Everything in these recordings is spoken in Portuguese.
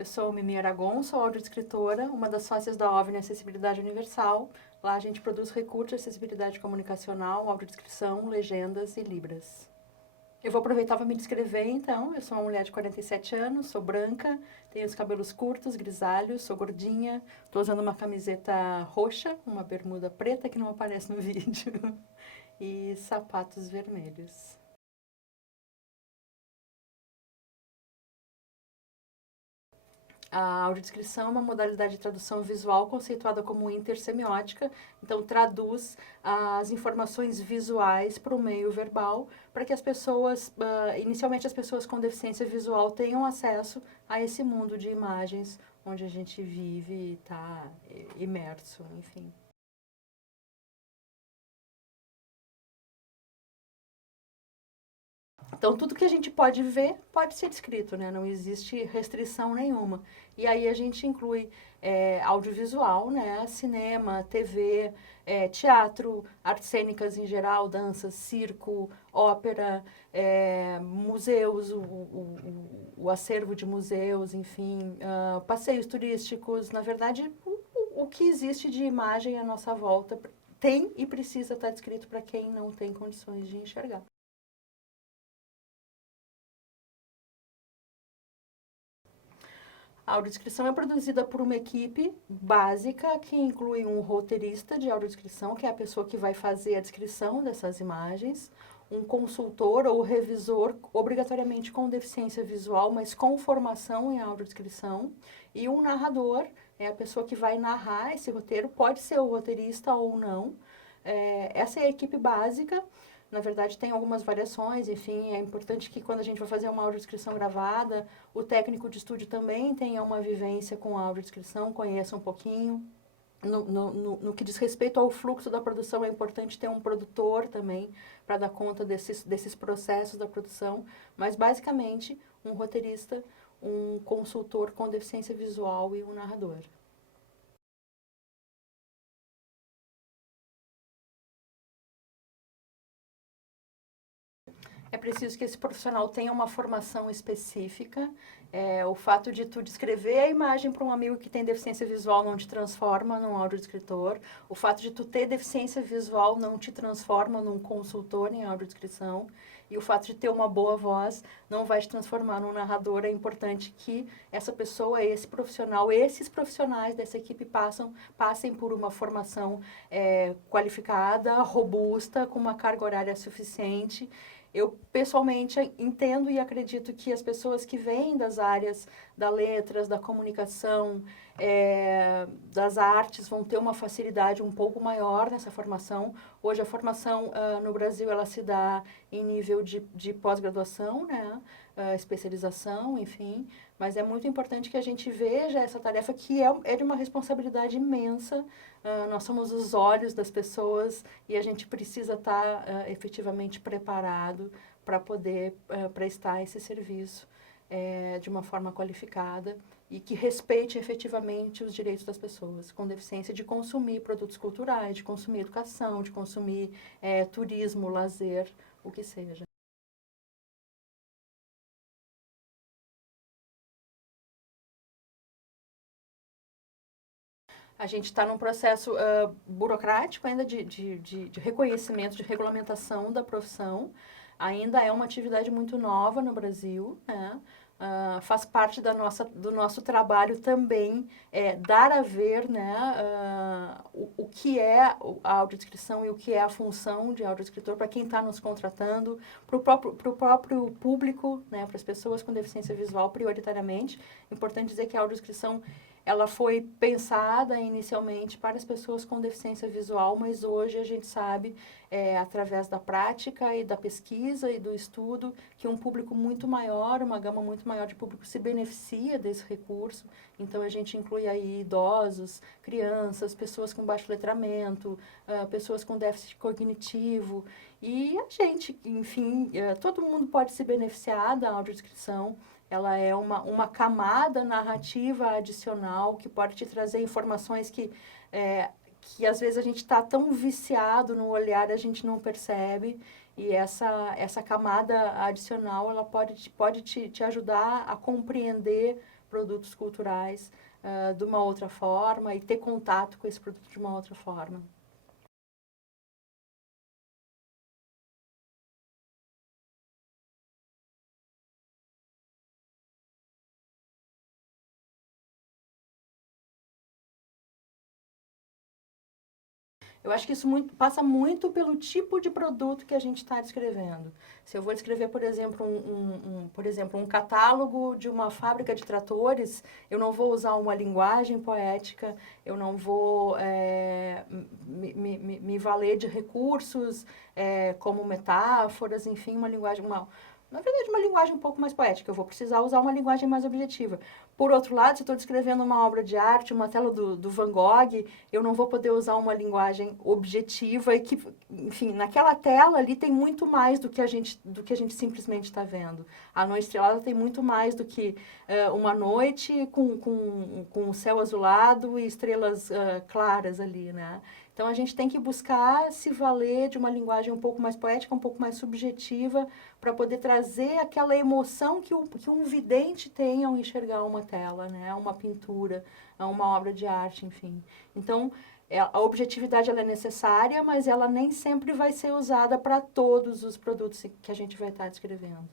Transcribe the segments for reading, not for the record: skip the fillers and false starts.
Eu sou Mimi Aragon, sou audiodescritora, uma das sócias da OVNI Acessibilidade Universal. Lá a gente produz recursos de acessibilidade comunicacional, audiodescrição, legendas e libras. Eu vou aproveitar para me descrever, então. Eu sou uma mulher de 47 anos, sou branca, tenho os cabelos curtos, grisalhos, sou gordinha, estou usando uma camiseta roxa, uma bermuda preta que não aparece no vídeo, e sapatos vermelhos. A audiodescrição é uma modalidade de tradução visual conceituada como intersemiótica, então traduz as informações visuais para o meio verbal, para que as pessoas, inicialmente as pessoas com deficiência visual tenham acesso a esse mundo de imagens onde a gente vive e está imerso, enfim. Então, tudo que a gente pode ver pode ser descrito, né? Não existe restrição nenhuma. E aí a gente inclui audiovisual, né? Cinema, TV, teatro, artes cênicas em geral, dança, circo, ópera, museus, o acervo de museus, enfim, passeios turísticos. Na verdade, o que existe de imagem à nossa volta tem e precisa estar descrito para quem não tem condições de enxergar. A audiodescrição é produzida por uma equipe básica que inclui um roteirista de audiodescrição, que é a pessoa que vai fazer a descrição dessas imagens, um consultor ou revisor, obrigatoriamente com deficiência visual, mas com formação em audiodescrição, e um narrador, é a pessoa que vai narrar esse roteiro, pode ser o roteirista ou não. Essa é a equipe básica. Na verdade, tem algumas variações, enfim, é importante que quando a gente vai fazer uma audiodescrição gravada, o técnico de estúdio também tenha uma vivência com a audiodescrição, conheça um pouquinho. No que diz respeito ao fluxo da produção, é importante ter um produtor também para dar conta desses processos da produção, mas basicamente um roteirista, um consultor com deficiência visual e um narrador. É preciso que esse profissional tenha uma formação específica. O fato de tu descrever a imagem para um amigo que tem deficiência visual não te transforma num audiodescritor. O fato de tu ter deficiência visual não te transforma num consultor em audiodescrição. E o fato de ter uma boa voz não vai te transformar num narrador. É importante que essa pessoa, esse profissional, esses profissionais dessa equipe passem por uma formação qualificada, robusta, com uma carga horária suficiente. Eu, pessoalmente, entendo e acredito que as pessoas que vêm das áreas da letras, da comunicação, das artes, vão ter uma facilidade um pouco maior nessa formação. Hoje, a formação no Brasil, ela se dá em nível de pós-graduação, né? Especialização, enfim. Mas é muito importante que a gente veja essa tarefa, que é de uma responsabilidade imensa. Nós somos os olhos das pessoas e a gente precisa estar efetivamente preparado para poder prestar esse serviço de uma forma qualificada e que respeite efetivamente os direitos das pessoas com deficiência de consumir produtos culturais, de consumir educação, de consumir turismo, lazer, o que seja. A gente está num processo burocrático ainda de reconhecimento, de regulamentação da profissão. Ainda é uma atividade muito nova no Brasil, né? Faz parte do nosso trabalho também dar a ver, né, o que é a audiodescrição e o que é a função de audiodescritor para quem está nos contratando, para o próprio público, né, para as pessoas com deficiência visual prioritariamente. É importante dizer que a audiodescrição ela foi pensada inicialmente para as pessoas com deficiência visual, mas hoje a gente sabe, através da prática e da pesquisa e do estudo, que um público muito maior, uma gama muito maior de público se beneficia desse recurso. Então, a gente inclui aí idosos, crianças, pessoas com baixo letramento, pessoas com déficit cognitivo. E a gente, enfim, todo mundo pode se beneficiar da audiodescrição. Ela é uma camada narrativa adicional que pode te trazer informações que às vezes a gente está tão viciado no olhar, a gente não percebe. E essa camada adicional, ela pode te ajudar a compreender produtos culturais de uma outra forma e ter contato com esse produto de uma outra forma. Eu acho que isso passa muito pelo tipo de produto que a gente está descrevendo. Se eu vou descrever, por exemplo, um catálogo de uma fábrica de tratores, eu não vou usar uma linguagem poética, eu não vou me valer de recursos como metáforas, enfim, na verdade, uma linguagem um pouco mais poética. Eu vou precisar usar uma linguagem mais objetiva. Por outro lado, se eu estou descrevendo uma obra de arte, uma tela do Van Gogh, eu não vou poder usar uma linguagem objetiva e que, enfim, naquela tela ali tem muito mais do que a gente simplesmente está vendo. A Noite Estrelada tem muito mais do que uma noite com o céu azulado e estrelas claras ali, né? Então, a gente tem que buscar se valer de uma linguagem um pouco mais poética, um pouco mais subjetiva, para poder trazer aquela emoção que um vidente tem ao enxergar uma tela, né? Uma pintura, uma obra de arte, enfim. Então, a objetividade ela é necessária, mas ela nem sempre vai ser usada para todos os produtos que a gente vai estar descrevendo.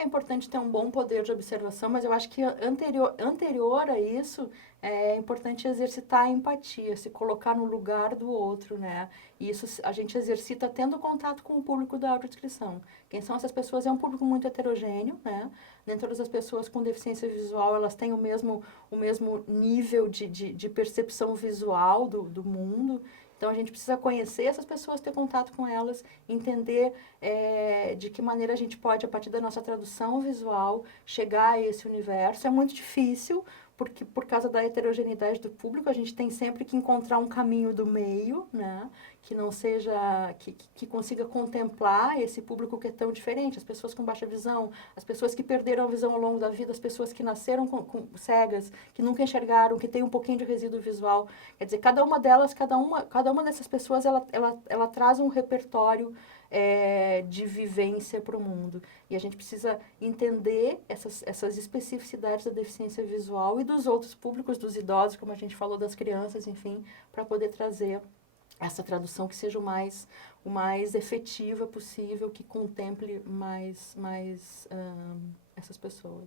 É importante ter um bom poder de observação, mas eu acho que anterior a isso, é importante exercitar a empatia, se colocar no lugar do outro, né? E isso a gente exercita tendo contato com o público da audiodescrição. Quem são essas pessoas? É um público muito heterogêneo, né? Nem todas as pessoas com deficiência visual, elas têm o mesmo nível de percepção visual do mundo. Então, a gente precisa conhecer essas pessoas, ter contato com elas, entender de que maneira a gente pode, a partir da nossa tradução visual, chegar a esse universo. É muito difícil, porque por causa da heterogeneidade do público, a gente tem sempre que encontrar um caminho do meio, né? Que não seja, que consiga contemplar esse público que é tão diferente, as pessoas com baixa visão, as pessoas que perderam a visão ao longo da vida, as pessoas que nasceram com cegas, que nunca enxergaram, que tem um pouquinho de resíduo visual. Quer dizer, cada uma delas, cada uma dessas pessoas, ela traz um repertório de vivência para o mundo. E a gente precisa entender essas especificidades da deficiência visual e dos outros públicos, dos idosos, como a gente falou, das crianças, enfim, para poder trazer essa tradução que seja o mais efetiva possível, que contemple mais essas pessoas.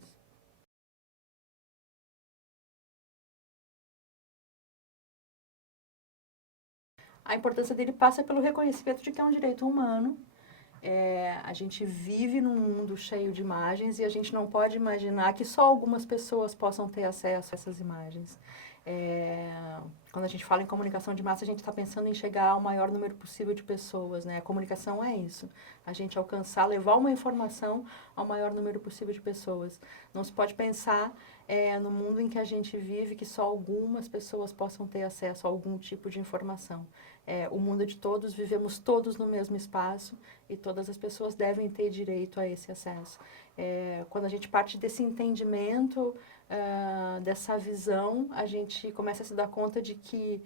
A importância dele passa pelo reconhecimento de que é um direito humano. A gente vive num mundo cheio de imagens e a gente não pode imaginar que só algumas pessoas possam ter acesso a essas imagens. Quando a gente fala em comunicação de massa, a gente está pensando em chegar ao maior número possível de pessoas, né? A comunicação é isso, a gente alcançar, levar uma informação ao maior número possível de pessoas. Não se pode pensar no mundo em que a gente vive que só algumas pessoas possam ter acesso a algum tipo de informação. O mundo é de todos, vivemos todos no mesmo espaço e todas as pessoas devem ter direito a esse acesso. Quando a gente parte desse entendimento, dessa visão, a gente começa a se dar conta de que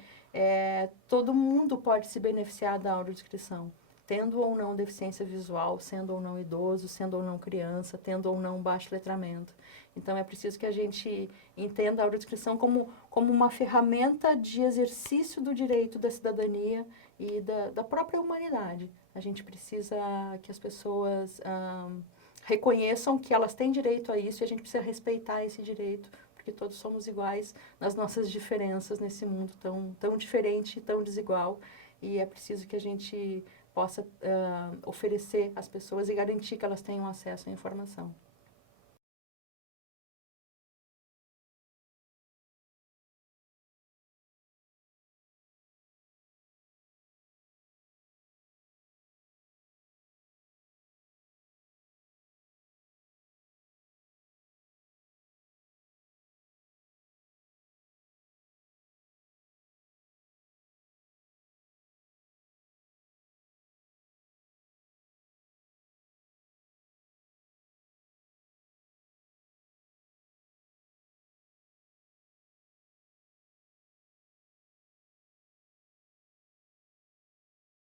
todo mundo pode se beneficiar da audiodescrição, tendo ou não deficiência visual, sendo ou não idoso, sendo ou não criança, tendo ou não baixo letramento. Então, é preciso que a gente entenda a audiodescrição como uma ferramenta de exercício do direito da cidadania e da própria humanidade. A gente precisa que as pessoas reconheçam que elas têm direito a isso e a gente precisa respeitar esse direito, porque todos somos iguais nas nossas diferenças nesse mundo tão diferente e tão desigual. E é preciso que a gente possa oferecer às pessoas e garantir que elas tenham acesso à informação.